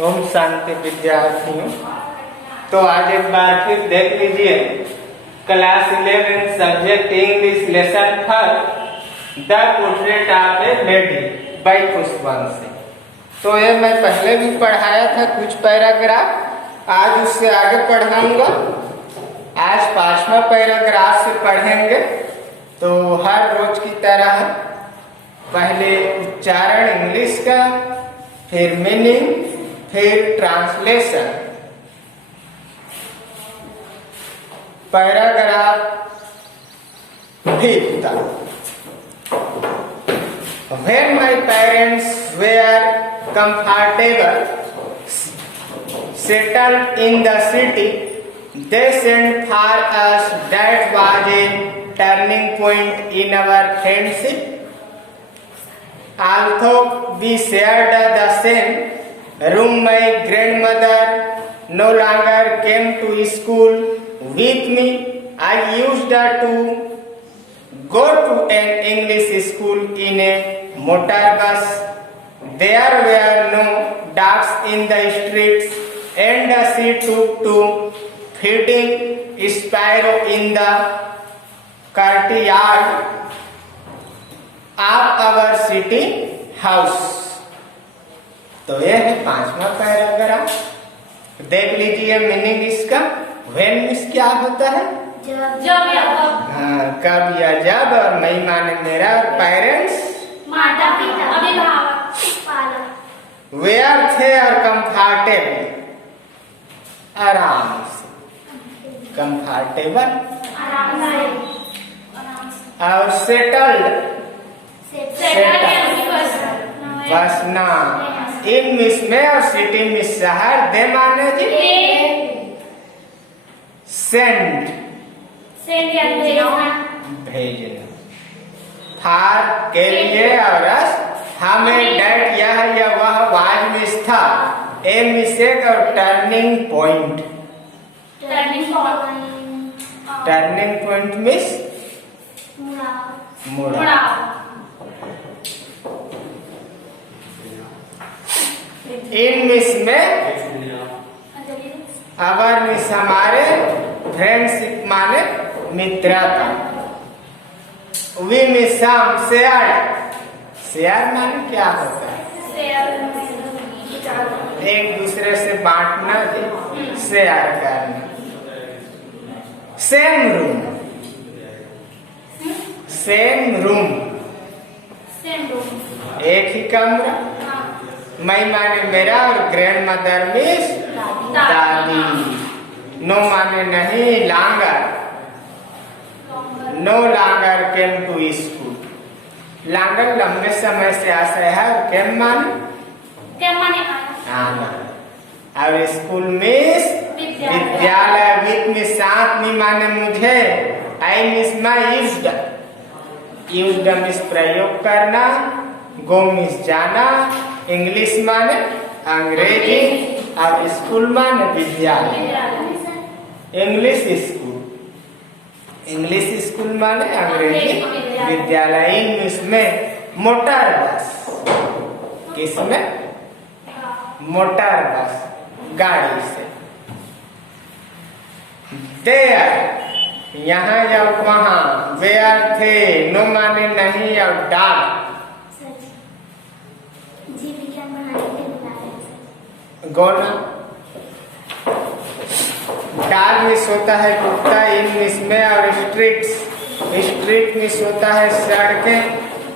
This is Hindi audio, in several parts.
ओम शांति विद्यार्थियों। तो आज एक बार फिर देख लीजिए class 11 subject English lesson first the portrait of a lady by Pushpavanshi. तो ये मैं पहले भी पढ़ाया था कुछ पैराग्राफ, आज उससे आगे पढ़ाऊंगा। आज 5वां पैराग्राफ से पढ़ेंगे। तो हर रोज की तरह पहले उच्चारण इंग्लिश का, फिर मीनिंग, फिर translation. Paragraph 5। When my parents were comfortable settled in the city, they sent for us. That was a turning point in our friendship. Although we shared the same room, my grandmother no longer came to school with me. I used to go to an English school in a motor bus. There were no dogs in the streets, and she took to feeding sparrow in the courtyard of our city house. तो यह है 5वां पैराग्राफ। देख लीजिए मीनिंग इसका। व्हेन मीन्स क्या होता है? जब या कब। हाँ, कब या जब। और मैं माने मेरा। और पेरेंट्स माता पिता, अभिभावक, पालक। वेयर थे और कंफर्टेबल, आराम से। कंफर्टेबल और सेटल्ड, बसना। इन मिस में और सिटी मिस शहर। दे माने जी सेंड, भेजना। फार के लिए और हमें डैट यह या वह वाज मिस था। ए मिसेक और turning point. Turning point miss मुड़ा। इन मिस में अवर मिस हमारे, फ्रेंडशिप माने मित्रता। वी मिस हम शेयर। शेयर माने क्या होता है? एक दूसरे से बांटना, शेयर करना। सेम रूम, सेम रूम, एक ही कमरा। मैं माने मेरा और ग्रैंड मदर मिस दादी। नो माने नहीं, longer. No longer came to school. Longer लंबे समय से आशय है। और केम माने आना। अब स्कूल मिस विद्यालय। विद मिस साथ में माने मुझे। I miss my used. Used miss प्रयोग करना। गो मिस जाना। इंग्लिश माने अंग्रेजी। अब स्कूल माने विद्यालय। इंग्लिश स्कूल, इंग्लिश स्कूल माने अंग्रेजी विद्यालय। इंग्लिश में मोटर बस। किसमें? मोटर बस, गाड़ी से। देयर, यहाँ या वहाँ। वेयर थे, नो माने नहीं और डॉग। गोना। डॉग मिस होता है कुत्ता इन मिस में। और स्ट्रीट्स, स्ट्रीट मिस होता है सड़कें।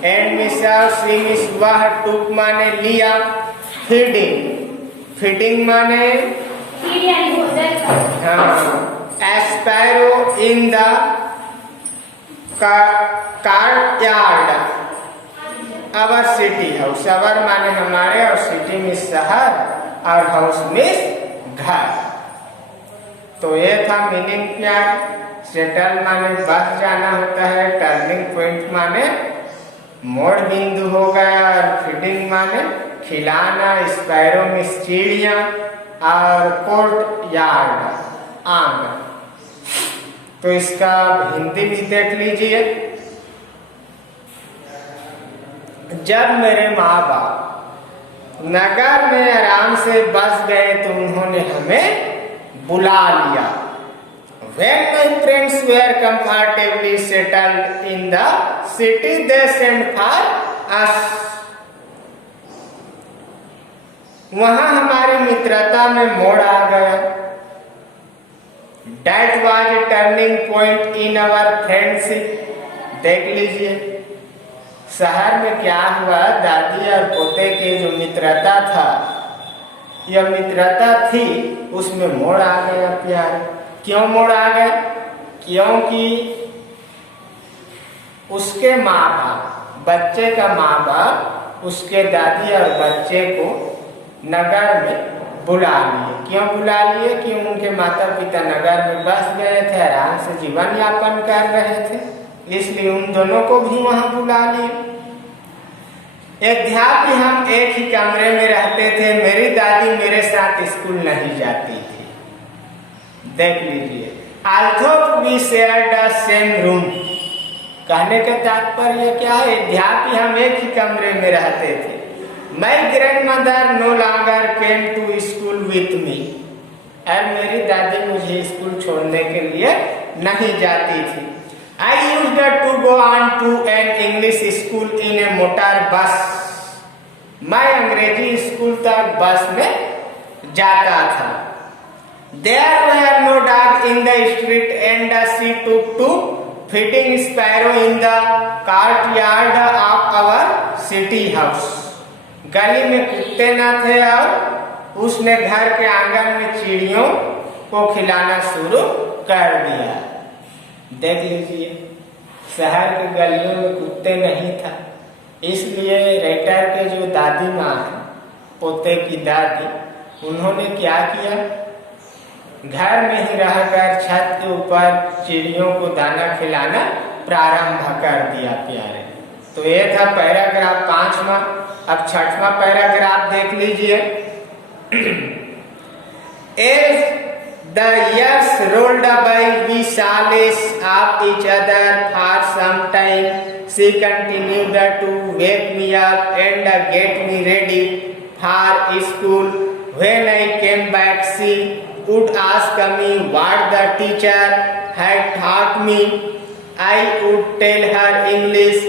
एंड मिस और सी मिस वह। टूक माने लिया। फीडिंग, फीडिंग माने sparrow in the courtyard our city house. Our माने हमारे और सिटी मिस शहर और हाउस मिस घर। तो ये था मीनिंग क्या है? सेटल माने बस जाना होता है। टर्निंग पॉइंट माने मोड़ बिंदु हो गया। और फीडिंग माने खिलाना। स्पैरो मिस चिड़िया। और कोर्ट यार्ड आंगन। तो इसका हिंदी भी देख लीजिए। जब मेरे माँ बाप नगर में आराम से बस गए तो उन्होंने हमें बुला लिया। When my friends were comfortably settled in the city, they sent for us. वहां हमारी मित्रता में मोड़ आ गया। That was a turning point in our friendship. देख लीजिए शहर में क्या हुआ, दादी और पोते के जो मित्रता था, यह मित्रता थी, उसमें मोड़ आ गया प्यार। क्यों मोड़ आ गया? क्योंकि उसके माँ बाप, बच्चे का माँ बाप उसके दादी और बच्चे को नगर में बुला लिए। क्यों बुला लिए? क्यों उनके माता पिता नगर में बस गए थे, आराम से जीवन यापन कर रहे थे, इसलिए उन दोनों को भी वहां बुला लिए। यद्यपि हम एक ही कमरे में रहते थे, मेरी दादी मेरे साथ स्कूल नहीं जाती थी। देख लीजिए, although we shared the same room, कहने का तात्पर्य क्या है? यद्यपि हम एक ही कमरे में रहते थे। My grandmother no longer came to school with me, और मेरी दादी मुझे स्कूल छोड़ने के लिए नहीं जाती थी। I used to go on to an English school in a motor bus. मैं अंग्रेजी स्कूल तक बस में जाता था। There were no dogs in the street and she took to feeding sparrow in the courtyard of our city house. गली में कुत्ते न थे और उसने घर के आंगन में चिड़ियों को खिलाना शुरू कर दिया। देख लीजिए, शहर के गलियों में कुत्ते नहीं था, इसलिए राइटर के जो दादी माँ है, पोते की दादी, उन्होंने क्या किया, घर में ही रहकर छत के ऊपर चिड़ियों को दाना खिलाना प्रारंभ कर दिया प्यारे। तो ये था पैराग्राफ 5वां। अब 6वां पैराग्राफ देख लीजिए। As the years rolled by, we saw less of each other for some time. She continued to wake me up and get me ready for school. When I came back, she would ask me what the teacher had taught me. I would tell her English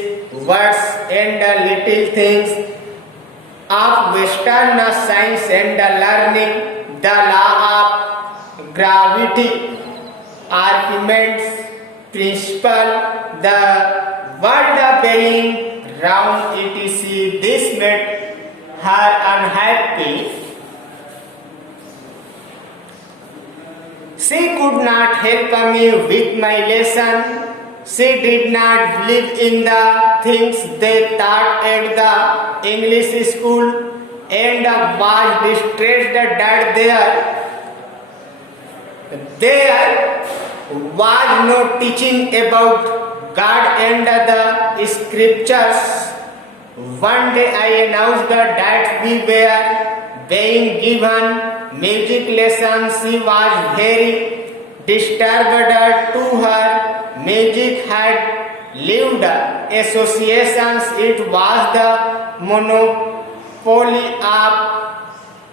words and little things of Western science and learning, the law of gravity, Archimedes' principle, the world being round, etc. This made her unhappy. She could not help me with my lesson. She did not believe in the things they taught at the English school and was distressed that there was no teaching about God and the scriptures. One day I announced that we were being given music lessons. She was very disturbed to her. Music had lived associations. It was the monopoly of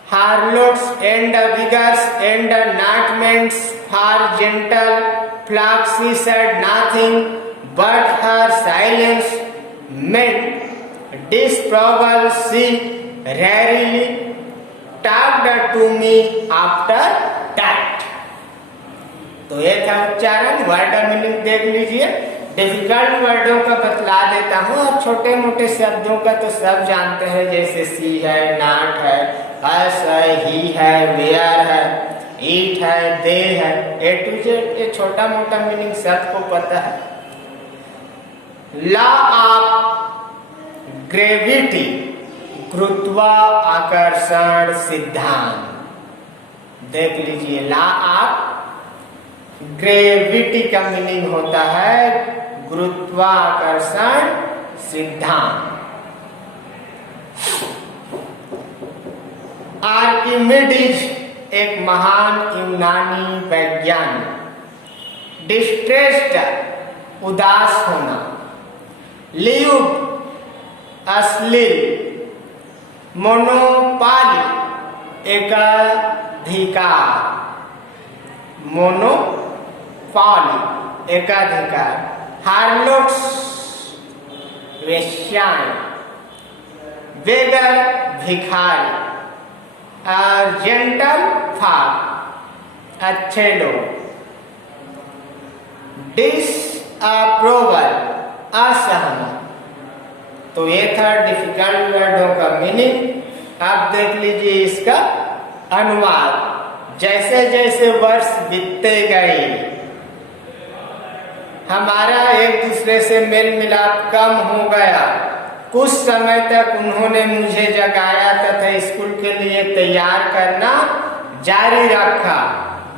harlots and beggars and not meant for gentle flocks. She said nothing, but her silence meant disapproval. She rarely talked to me after that. तो ये था उच्चारण। वर्ड मीनिंग देख लीजिए। डिफिकल्ट वर्डों का बतला देता हूँ, और छोटे मोटे शब्दों का तो सब जानते हैं, जैसे सी है, नाट है, अस है, ही है, वेयर है, ईट है, दे है, ए टू जेड, ये छोटा मोटा मीनिंग सबको पता है। लॉ ऑफ ग्रेविटी, गुरुत्वाकर्षण सिद्धांत। देख लीजिए, लॉ ऑफ ग्रेविटी का मीनिंग होता है गुरुत्वाकर्षण सिद्धांत। आर्किमिडीज एक महान यूनानी वैज्ञानिक। डिस्ट्रेस्ड उदास होना। ल्यूड अश्लील। मोनोपाली एकाधिकार, मोनोपाली एकाधिकार, हार्लोट्स वेश्याएं, बेगर भिखारी, और जेंटल फार अच्छे लोग, डिसअप्रूवल असहमत। तो ये था डिफिकल्ट वर्डों का मीनिंग। आप देख लीजिए इसका अनुवाद। जैसे जैसे वर्ष बीतते गए हमारा एक दूसरे से मेल मिलाप कम हो गया। कुछ समय तक उन्होंने मुझे जगाया तथा स्कूल के लिए तैयार करना जारी रखा।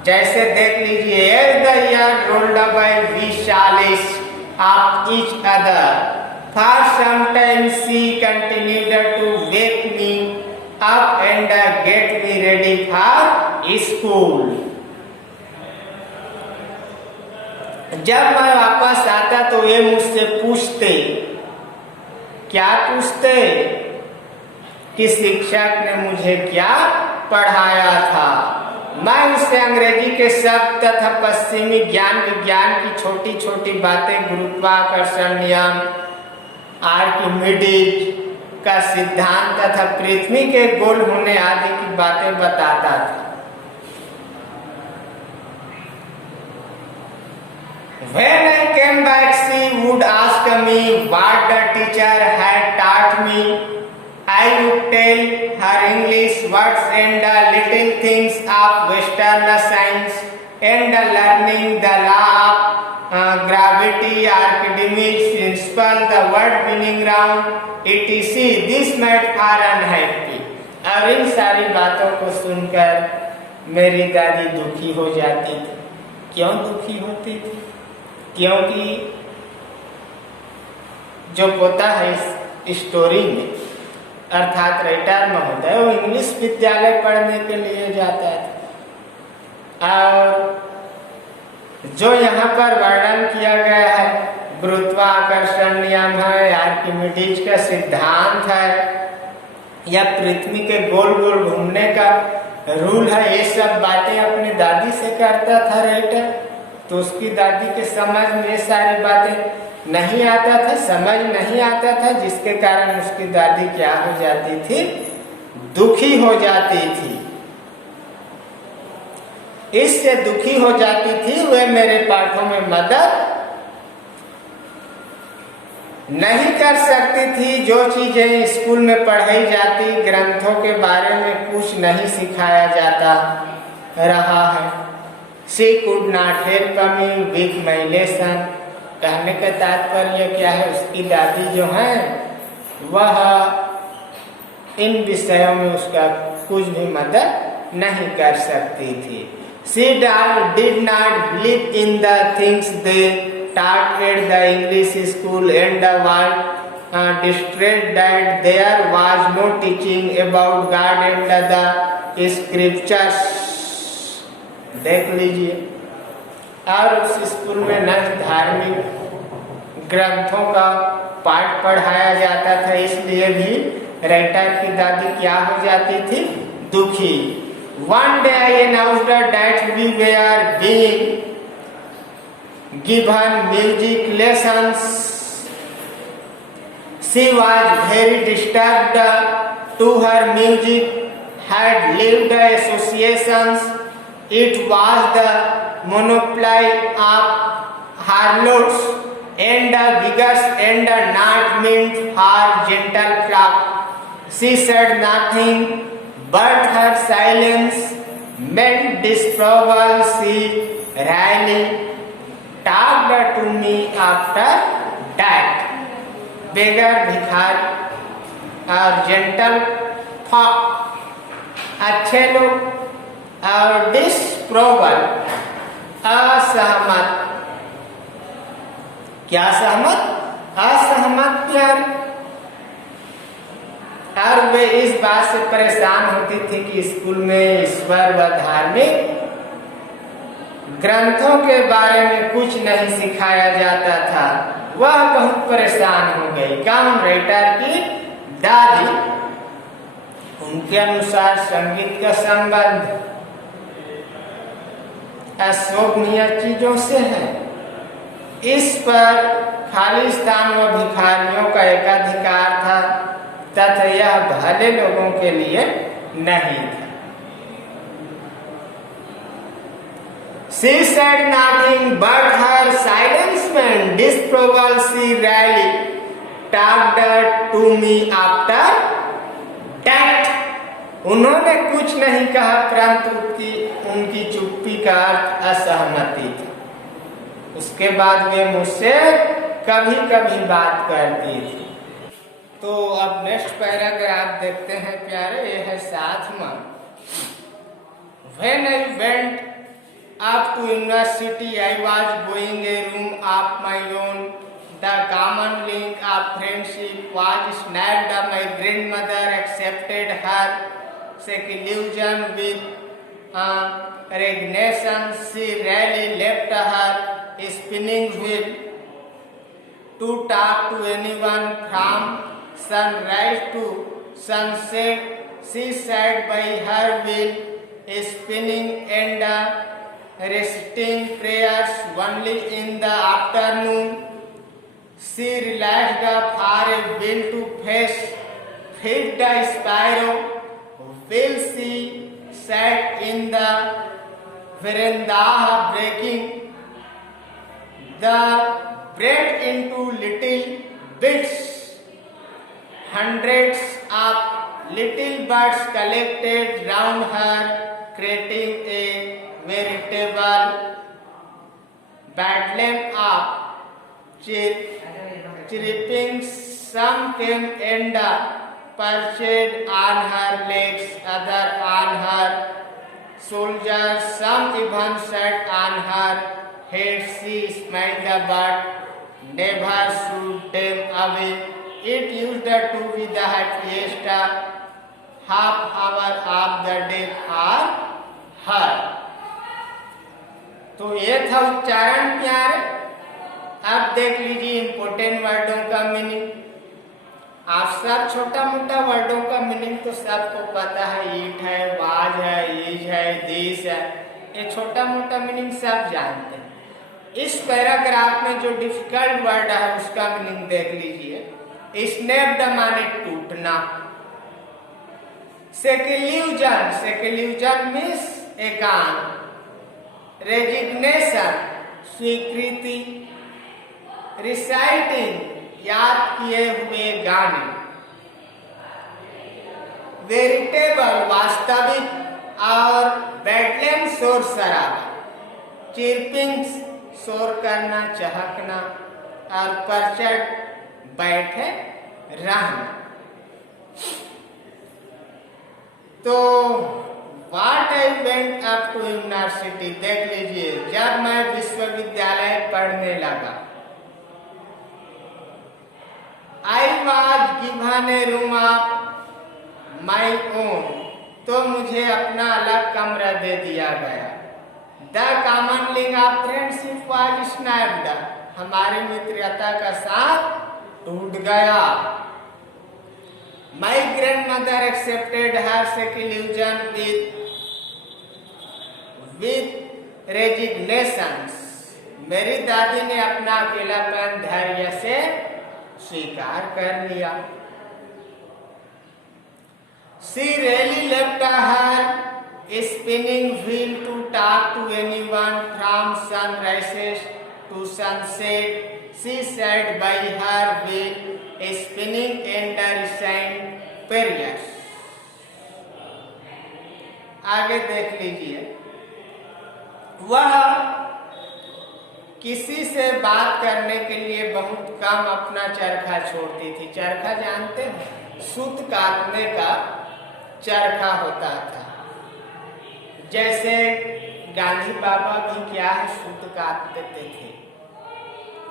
जैसे देख लीजिए, as the year rolled by we challenged of each other. For some time she continued to wake me up and get me ready for school. जब मैं वापस आता तो ये मुझसे पूछते, क्या पूछते? कि शिक्षक ने मुझे क्या पढ़ाया था। मैं उससे अंग्रेजी के शब्द तथा पश्चिमी ज्ञान विज्ञान की छोटी छोटी बातें, गुरुत्वाकर्षण नियम, आर्किमिडीज का सिद्धांत तथा पृथ्वी के गोल होने आदि की बातें बताता था। When I came back, she would ask me what the teacher had taught me. I would tell her English words and the little things of Western science and learning the law of gravity, Archimedes principle, the world spinning round, etc. This made her unhappy. अब इन सारी बातों को सुनकर मेरी दादी दुखी हो जाती थी। क्यों दुखी होती थी? क्योंकि जो पोता है इस स्टोरी में, अर्थात राइटर महोदय, वो इंग्लिश विद्यालय पढ़ने के लिए जाता था। और जो यहाँ पर वर्णन किया गया है, गुरुत्वाकर्षण नियम है, आर्किमिडीज का सिद्धांत है, या पृथ्वी के गोल गोल घूमने का रूल है, ये सब बातें अपनी दादी से करता था राइटर। तो उसकी दादी के समझ में ये सारी बातें नहीं आता था, समझ नहीं आता था, जिसके कारण उसकी दादी क्या हो जाती थी? दुखी हो जाती थी। इससे दुखी हो जाती थी, वे मेरे पाठों में मदद नहीं कर सकती थी। जो चीजें स्कूल में पढ़ाई जाती, ग्रंथों के बारे में कुछ नहीं सिखाया जाता रहा है। She could not help me with my lesson. कहने का तात्पर्य क्या है? उसकी दादी जो है वह इन विषयों में उसका कुछ भी मदद नहीं कर सकती थी। She did not believe in the things they taught at the English school and was distressed that there was no teaching about God and the scriptures. देख लीजिए, और उस स्कूल में न धार्मिक ग्रंथों का पाठ पढ़ाया जाता था, इसलिए भी राइटर की दादी क्या हो जाती थी? दुखी। One day I announced that we were being given music lessons. She was very disturbed. To her music had lived associations. It was the monopoly of harlots and beggars and not meant for gentle flock. She said nothing, but her silence meant disapproval. She really talked to me after that. beggar भिखारी और जेंटल फॉक अच्छे लोग और डिसप्रोवल असहमत। क्या सहमत? असहमत प्यार। और वे इस बात से परेशान होती थी कि स्कूल में ईश्वर व धार्मिक ग्रंथों के बारे में कुछ नहीं सिखाया जाता था। वह बहुत परेशान हो गई। कौन? राइटर की दादी। उनके अनुसार संगीत का संबंध अशोभनीय चीजों से है। इस पर खालिस्तान व भिखारियों का एकाधिकार था तथा यह भले लोगों के लिए नहीं था। She said nothing, but her silence meant disapproval. She really talked to me after that. उन्होंने कुछ नहीं कहा, परंतु उनकी चुप्पी का अर्थ असहमति था। उसके बाद वे मुझसे कभी कभी बात करती थी। तो अब नेक्स्ट पैराग्राफ देखते हैं प्यारे, ये है 7वां। When I went up to university, I was going a room of my own. The common link of friendship was snapped up. My grandmother accepted her seclusion with resignation. She rarely left her spinning wheel to talk to anyone from sunrise to sunset. She sat by her wheel, spinning and reciting prayers only in the afternoon. She relaxed for a wheel to feed the sparrow. While she sat in the veranda breaking the bread into little bits. Hundreds of little birds collected round her, creating a veritable bedlam of chirping. Some came and perched on her legs, others on her shoulders. Some even sat on her head. She smiled the bird, never shoot them away. It used to be the happiest half hour of the day for her. तो ये था उच्चारण प्यारे। अब देख लीजिए इंपोर्टेंट वर्डों का मीनिंग। आप सब छोटा मोटा वर्डों का मीनिंग तो सबको पता है, ईट है, वाज है, ईज है, दिस है, ये छोटा मोटा मीनिंग सब जानते हैं। इस पैराग्राफ में जो डिफिकल्ट वर्ड है उसका मीनिंग देख लीजिए। स्नैप्ड माने टूटना। सेक्यूजन, सेक्यूजन मीन्स एकांत। रेजिग्नेशन स्वीकृति। रिसाइटिंग याद किए हुए गाने। वेरिटेबल वास्तविक और बेडलेम शोर शराबा। चिरपिंग शोर करना, चहकना और परचट बैठे रहना। तो What I went up to university, देख लीजिए जब मैं विश्वविद्यालय पढ़ने लगा। I was given a room of my own, तो मुझे अपना अलग कमरा दे दिया गया। The common link of friendship was snapped, हमारी मित्रता का साथ टूट गया। My grandmother accepted her seclusion with resignation. मेरी दादी ने अपना अकेलापन धैर्य से स्वीकार कर लिया। She rarely left her spinning wheel to talk to anyone from sunrises to sunset. She sat by her wheel, spinning and reciting prayers. आगे देख लीजिए। वह किसी से बात करने के लिए बहुत कम अपना चरखा छोड़ती थी। चरखा जानते हैं? सूत काटने का चरखा होता था। जैसे गांधी बाबा भी क्या है, सूत काटते थे।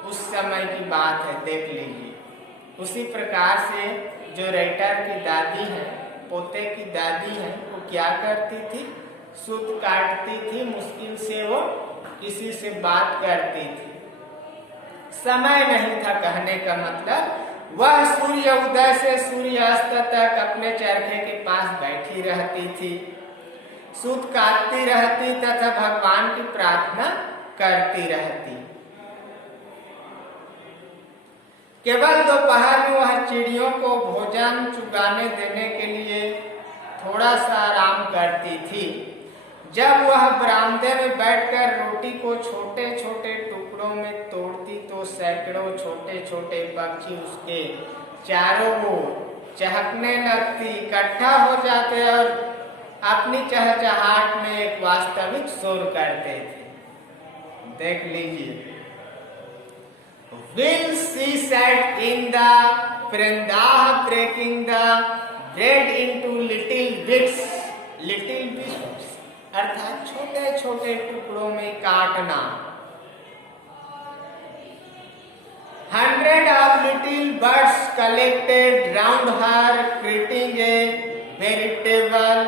उस समय की बात है, देख लीजिए। उसी प्रकार से जो राइटर की दादी है, पोते की दादी है, वो क्या करती थी? सूत काटती थी। मुश्किल से वो किसी से बात करती थी। समय नहीं था, कहने का मतलब वह सूर्य उदय से सूर्य अस्त तक अपने चरखे के पास बैठी रहती थी, सूत काटती रहती तथा भगवान की प्रार्थना करती रहती। केवल दोपहर में वह चिड़ियों को भोजन चुगाने देने के लिए थोड़ा सा आराम करती थी। जब वह बरामदे में बैठकर रोटी को छोटे छोटे टुकड़ों में तोड़ती तो सैकड़ों छोटे छोटे पक्षी उसके चारों ओर चहकने लगती, इकट्ठा हो जाते और अपनी चहचहाट में एक वास्तविक शोर करते थे। देख लीजिए। Will she sat in the veranda breaking the bread into little bits अर्थात छोटे छोटे टुकड़ों में काटना। 100 of little birds collected round her, creating a veritable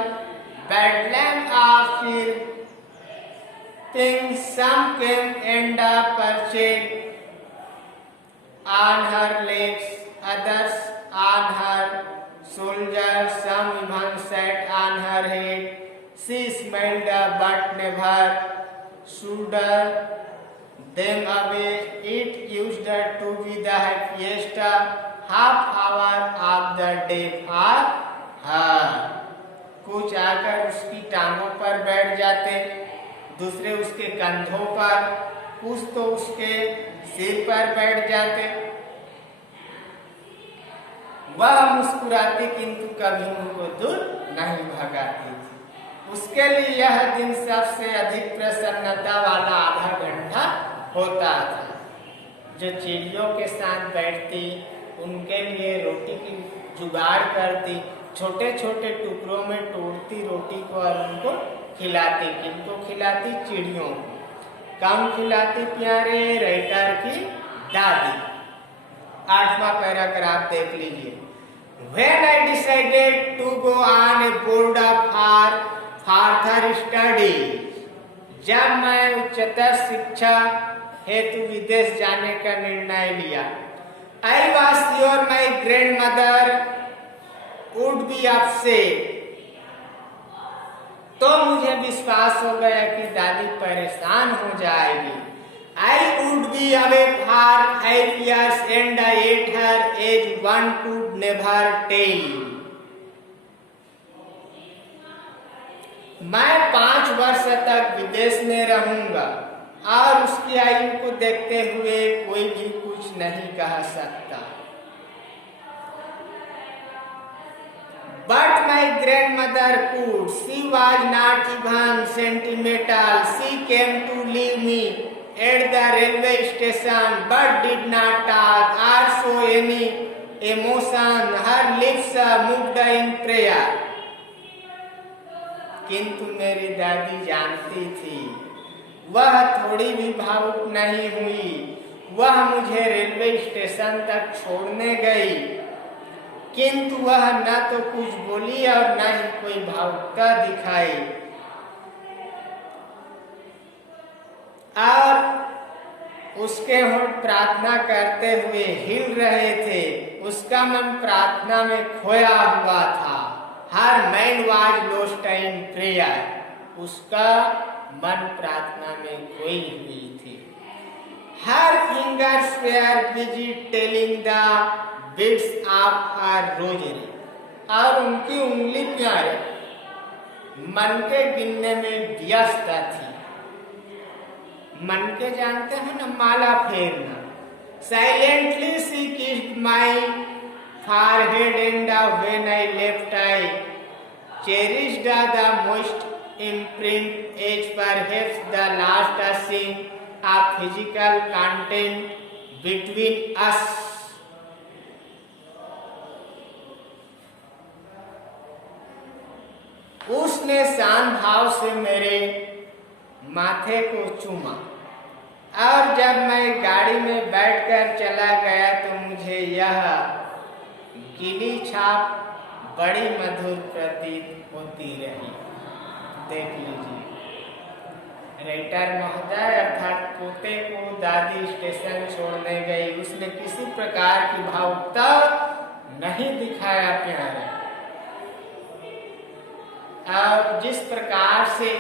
bedlam of things. Some came and perched on her legs, others on her shoulders, some even sat on her head. She smiled but never shooed them away. It used to be the happiest half hour of the day for her. कुछ आकर उसकी टांगों पर बैठ जाते, दूसरे उसके कंधों पर, कुछ तो उसके सिर पर बैठ जाते। वह मुस्कुराती किंतु कभी उनको दूर नहीं भगाती थी। उसके लिए यह दिन सबसे अधिक प्रसन्नता वाला आधा घंटा होता था। जो चिड़ियों के साथ बैठती, उनके लिए रोटी की जुगाड़ करती, छोटे छोटे टुकड़ों में तोड़ती रोटी को और उनको खिलाती। किनको खिलाती? चिड़ियों को। कम खिलाती प्यारे? राइटर की दादी। 8वां पैराग्राफ देख लीजिए। When I decided to go on a board for further studies, जब मैं उच्चतर शिक्षा हेतु विदेश जाने का निर्णय लिया, I was sure my grandmother would be upset. तो मुझे विश्वास हो गया कि दादी परेशान हो जाएगी। I would be away for 5 years and I ate her as one could never tell. मैं 5 वर्ष तक विदेश में रहूंगा और उसकी आयु को देखते हुए कोई भी कुछ नहीं कह सकता। But my grandmother could. She was not even sentimental. She came to leave me at the railway station, but did not talk or show any emotion. Her lips moved in prayer. किंतु मेरी दादी जानती थी, वह थोड़ी भी भावुक नहीं हुई। वह मुझे रेलवे स्टेशन तक छोड़ने गई, किंतु वह न तो कुछ बोली और न ही कोई भावुकता दिखाई। और उसके होंठ प्रार्थना करते हुए हिल रहे थे। उसका मन प्रार्थना में खोया हुआ था। Her mind was lost in prayer. उसका मन प्रार्थना में खोई हुई थी। Her fingers were busy telling the beads of her rosary. और उनकी उंगली प्यारे मन के गिनने में व्यस्त थी। मन के जानते हैं ना, माला फेरना। Silently she kissed my forehead and when I left I cherished the most imprint as perhaps the last scene of physical contact between us. उसने शांत भाव से मेरे माथे को चूमा और जब मैं गाड़ी में बैठकर चला गया तो मुझे यह गीली छाप बड़ी मधुर प्रतीत होती रही। देख लीजिए, राइटर महोदय अर्थात पोते को दादी स्टेशन छोड़ने गई। उसने किसी प्रकार की भावुकता नहीं दिखाया प्यारे। और जिस प्रकार से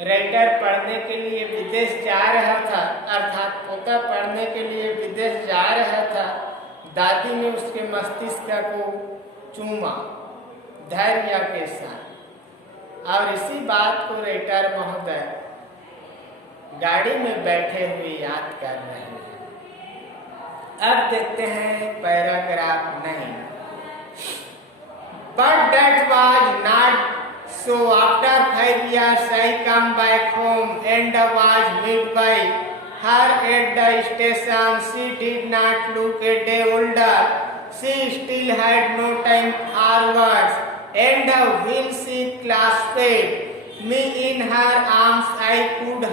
राइटर पढ़ने के लिए विदेश जा रहा था, अर्थात पोता पढ़ने के लिए विदेश जा रहा था, दादी ने उसके मस्तिष्क को चूमा धैर्य के साथ। और इसी बात को राइटर महोदय गाड़ी में बैठे हुए याद कर रहे हैं। अब देखते हैं paragraph 9। But that was not so. After 5 years, I come back home and was met by her at the station. She did not look a day older. She still had no time for words, and when she clasped me in her arms, I could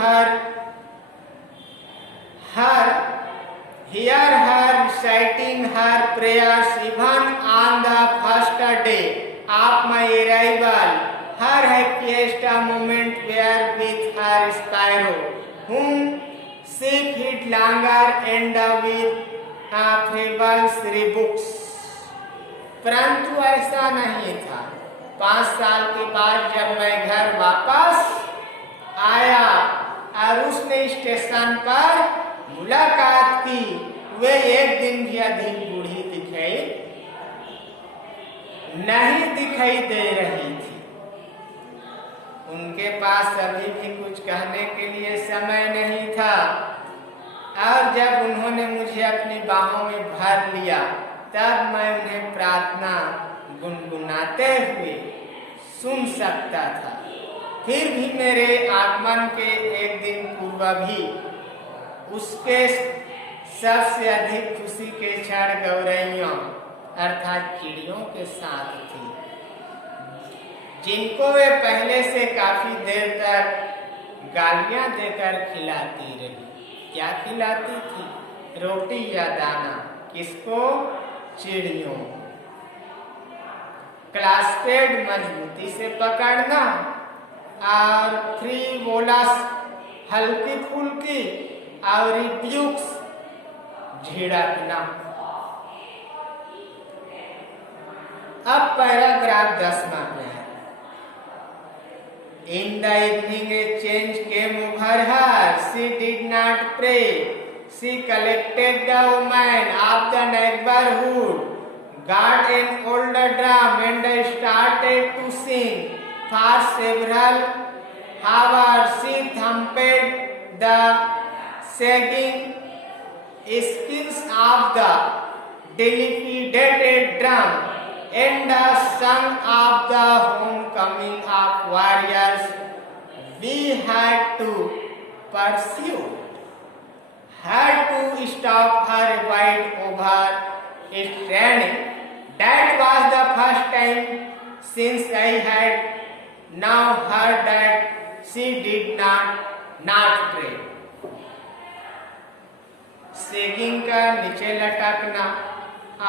hear her reciting her prayers even on the first day of my arrival. Her happiest moment were with her sparrow, whom she fed longer and with fables rebooks. परंतु ऐसा नहीं था। 5 साल के बाद जब मैं घर वापस आया और उसने स्टेशन पर मुलाकात की, वे एक दिन भी अधिक बूढ़ी नहीं दिखाई दे रही थी। उनके पास अभी भी कुछ कहने के लिए समय नहीं था। और जब उन्होंने मुझे अपनी बाहों में भर लिया, तब मैं उन्हें प्रार्थना गुनगुनाते हुए सुन सकता था। फिर भी मेरे आगमन के एक दिन पूर्व भी उसके सबसे अधिक खुशी के क्षण गौरैयों अर्थात चिड़ियों के साथ थी, जिनको वे पहले से काफी देर तक गालियां देकर खिलाती रही। क्या खिलाती थी? रोटी या दाना। किसको? चिड़ियों। क्लासपेड मजबूती से पकड़ना और फ्रीवोलस हल्की फुल्की और रिब्यूक्स झिड़कना। अब पैराग्राफ 10 में है। In the evening a change came over her. She did not pray. She collected the women of the neighborhood, got an old drum and started to sing. For several hours she thumped the sagging skills of the dilapidated drum and the song of the homecoming of warriors we had to pursue. Had to stop her right over its training. That was the first time since I had now heard that she did not pray. Sagging का नीचे लटकना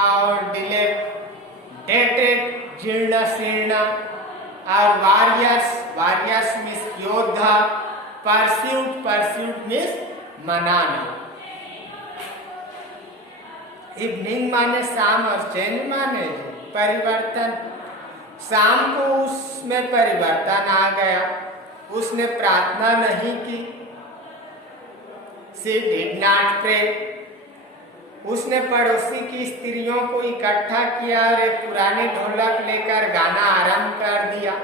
और डिलेटेड जीर्ण शीर्ण और वारियर्स मीन्स योद्धा, परस्यूट मीन्स मनाना। इवनिंग माने शाम और चेंज माने परिवर्तन। शाम को उसमें परिवर्तन आ गया। उसने प्रार्थना नहीं की। She did not pray. उसने पड़ोसी की स्त्रियों को इकट्ठा किया और एक पुरानी ढोलक लेकर गाना आरंभ कर दिया।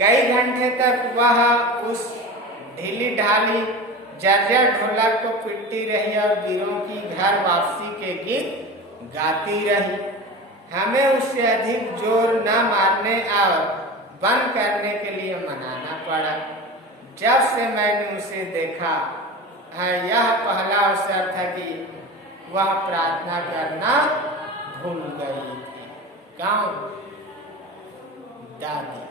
कई घंटे तक वह उस ढीली ढाली जर्जर ढोलक को पीटती रही और वीरों की घर वापसी के गीत गाती रही। हमें उससे अधिक जोर न मारने और बंद करने के लिए मनाना पड़ा। जब से मैंने उसे देखा, यह पहला अवसर था कि वह प्रार्थना करना भूल गई थी। कौन? दादी।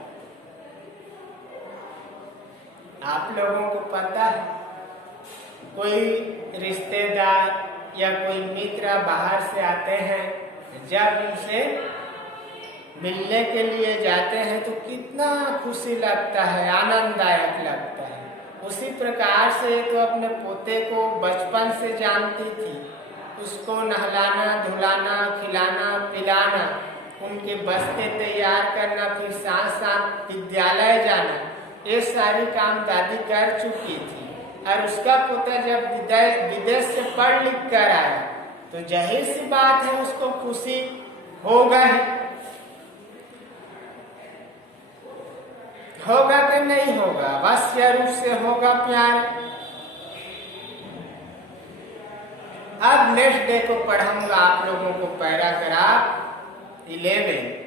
आप लोगों को पता है, कोई रिश्तेदार या कोई मित्र बाहर से आते हैं, जब उनसे मिलने के लिए जाते हैं तो कितना खुशी लगता है, आनंददायक लगता है। उसी प्रकार से तो अपने पोते को बचपन से जानती थी, उसको नहलाना धुलाना खिलाना पिलाना, उनके बस्ते तैयार करना, फिर साथ साथ विद्यालय जाना, ये सारी काम दादी कर चुकी थी। और उसका पोता जब विदेश से पढ़ लिख कर आया तो जाहिर सी बात है उसको खुशी होगा ही, होगा कि नहीं होगा, अवश्य रूप से होगा प्यार। अब नेक्स्ट डे को पढ़ाऊंगा आप लोगों को पैराग्राफ 11।